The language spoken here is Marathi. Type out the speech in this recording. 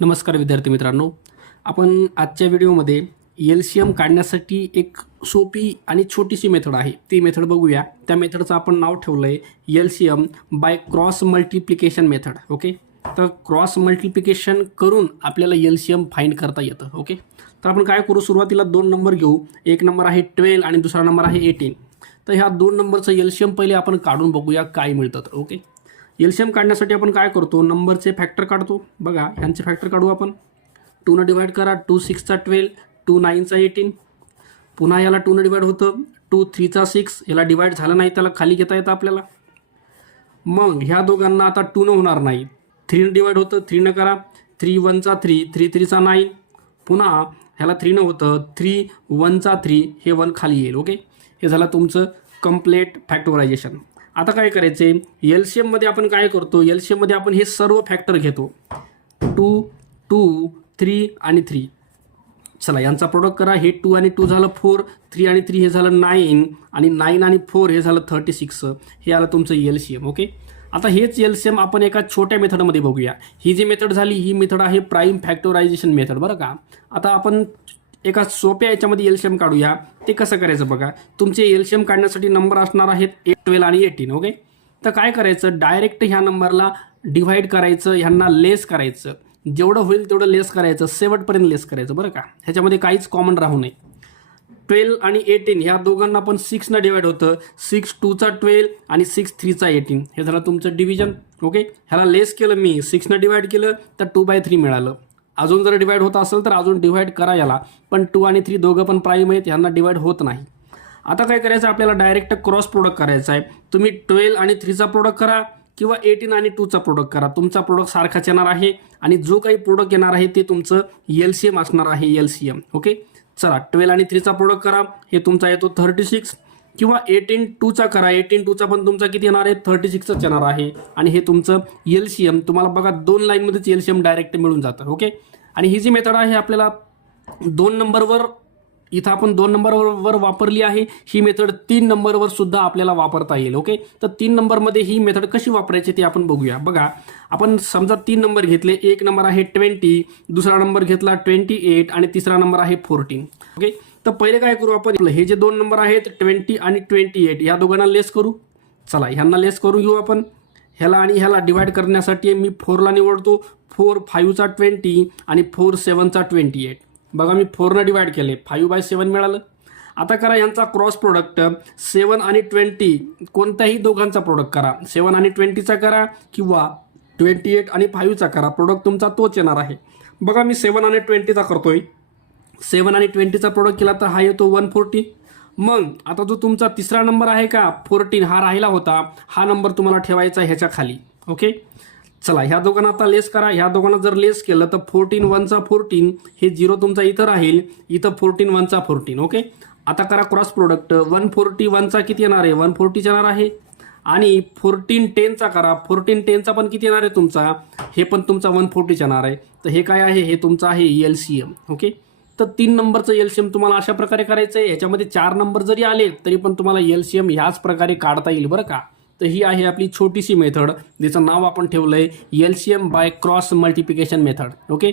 नमस्कार विद्यार्थी मित्रांनो, आपण आजच्या व्हिडिओमध्ये एलसीएम काढण्यासाठी एक सोपी आणि छोटीशी मेथड आहे ती मेथड बघूया। त्या मेथडचं आपण नाव ठेवलं आहे LCM by cross multiplication method. Okay, तर क्रॉस मल्टिप्लिकेशन करून आपल्याला एलसीएम फाइंड करता येतं। ओके, तर आपण काय करू, सुरुवातीला दोन नंबर घेऊ। एक नंबर आहे 12 आणि दुसरा नंबर आहे 18। तर ह्या दोन नंबरचं एलसीएम पहिले आपण काढून बघूया काय मिळतं। तर ओके, एलसीएम काढण्यासाठी आपण काय करतो, नंबरचे फॅक्टर काढतो। बघा, ह्यांचे फॅक्टर काढू आपण। 2 ने डिवाइड करा, 2 6 चा 12, 2 9 चा 18। पुन्हा याला 2 ने डिवाइड होतं, 2 3 चा 6, याला डिवाइड झालं नाही त्याला खाली घेता येतं आपल्याला। मग ह्या दोघांना आता 2 ने होणार नाही, 3 ने डिवाइड होतं, 3 ने करा, 3 1 चा 3, 3 3 चा 9। पुन्हा ह्याला 3 ने होतं, 3 1 चा 3, हे 1 खाली येईल। ओके, हे झालं तुमचं कंप्लीट फॅक्टरायझेशन। आता काय करायचे, एलसीएम मध्ये आपण काय करतो, एलसीएम मध्ये आपण हे सर्व फॅक्टर घेतो, 2 2 3 आणि 3। चला यांचा प्रोडक्ट करा, हे 2 आणि 2 झालं 4, 3 आणि 3 हे झालं 9, आणि 9 आणि 4 हे झालं 36। हे आलं तुमचं एलसीएम। ओके, आता हेच एलसीएम आपण एका छोट्या मेथडमध्ये बघूया। ही जी मेथड झाली ही मेथड आहे प्राईम फॅक्टरायझेशन मेथड, बरं का। आता आपण एका सोप्या याच्यामध्ये एलसीएम काढूया। ते कसं करायचं बघा, तुमचे एलसीएम काढण्यासाठी नंबर असणार आहेत 12 आणि 18। ओके, तर काय करायचं, डायरेक्ट ह्या नंबरला डिव्हाइड करायचं, ह्यांना लेस करायचं, जेवढं होईल तेवढं लेस करायचं, शेवटपर्यंत लेस करायचं, बरं का। ह्याच्यामध्ये काहीच कॉमन राहू नये। 12 आणि 18 ह्या दोघांना पण 6 ने डिवाइड होतं, 6 2 चा 12 आणि 6 3 चा 18, हे झालं तुमचं डिव्हिजन। ओके, ह्याला लेस केलं मी, 6 ने डिवाइड केलं तर 2/3 मिळालं। अजून जर डिवाइड होत असेल तर अजून डिवाइड करा याला, पण 2 आणि 3 दोघं पण प्राईम आहेत, ह्यांना डिवाइड होत नाही। आता काय करायचं, आपल्याला डायरेक्ट क्रॉस प्रोडक्ट करायचा आहे। तुम्ही 12 आणि 3 चा प्रोडक्ट करा किंवा 18 आणि 2 चा प्रोडक्ट करा, तुमचा प्रोडक्ट सारखाच येणार आहे, आणि जो काही प्रोडक्ट येणार आहे ते तुमचं एलसीएम असणार आहे, एलसीएम। ओके, चला 12 आणि 3 चा प्रोडक्ट करा, हे तुमचा येतो 36, किंवा 18 2 चा करा, 18 2 चा पण तुमचा किती येणार आहे, 36च येणार आहे, आणि हे तुमचं एलसीएम तुम्हाला बघा 2 लाईनमध्येच एलसीएम डायरेक्ट मिळून जातं। ओके, आणि ही जी मेथड आहे आपल्याला 2 नंबरवर, इथं आपण 2 नंबरवर वापरली आहे, ही मेथड 3 नंबरवर सुद्धा आपल्याला वापरता येईल। ओके, तर 3 नंबरमध्ये ही मेथड कशी वापरायची ते आपण बघूया। बघा, आपण समजा 3 नंबर घेतले, एक नंबर आहे 20, दुसरा नंबर घेतला 28 आणि तिसरा नंबर आहे 14। ओके, तर पहिले काय करू आपण, हे जे 2 नंबर आहेत 20 आणि 28 या दोघांना लेस करू। चला ह्यांना लेस करून घेऊ आपण। ह्याला आणि ह्याला डिवाइड करण्यासाठी मी 4 ला निवडतो, 4 5 चा 20 आणि 4 7 चा 28। बघा, मी 4 ने डिवाइड केले, 5/7 मिळालं। आता करा यांचा क्रॉस प्रोडक्ट, 7 आणि 20 कोणत्याही दोघांचा प्रोडक्ट करा, 7 आणि 20 चा करा किंवा 28 आणि 5 चा करा, प्रोडक्ट तुमचा तोच येणार आहे। बघा, मी 7 आणि 20 चा करतोय, 7 आणि 20 चा प्रोडक्ट केला तर हा येतो 140। मग आता जो तुमचा तिसरा नंबर आहे का 14, हा राहिला होता, हा नंबर तुम्हाला ठेवायचा ह्याच्या खाली। ओके, चला ह्या दोघांना आता लेस करा। ह्या दोघांना जर लेस केलं तर 14 1 चा 14, हे 0 तुमचा इथं राहील, इथं 14 1 चा 14। ओके, आता करा क्रॉस प्रोडक्ट, 140 1 चा किती येणार आहे, 140 येणार आहे, आणि 14 10 चा करा, 14 10 चा पण किती येणार आहे तुमचा, हे पण तुमचा 140 येणार आहे। तर हे काय आहे, हे तुमचं आहे एलसीएम। ओके, तर 3 नंबरचं एलसीएम तुम्हाला अशा प्रकारे करायचं आहे। ह्याच्यामध्ये 4 नंबर जरी आले तरी पण तुम्हाला एलसीएम ह्याच प्रकारे काढता येईल, बरं का। तर ही आहे आपली छोटीशी मेथड, जिचं नाव आपण ठेवलंय LCM by cross multiplication method. Okay,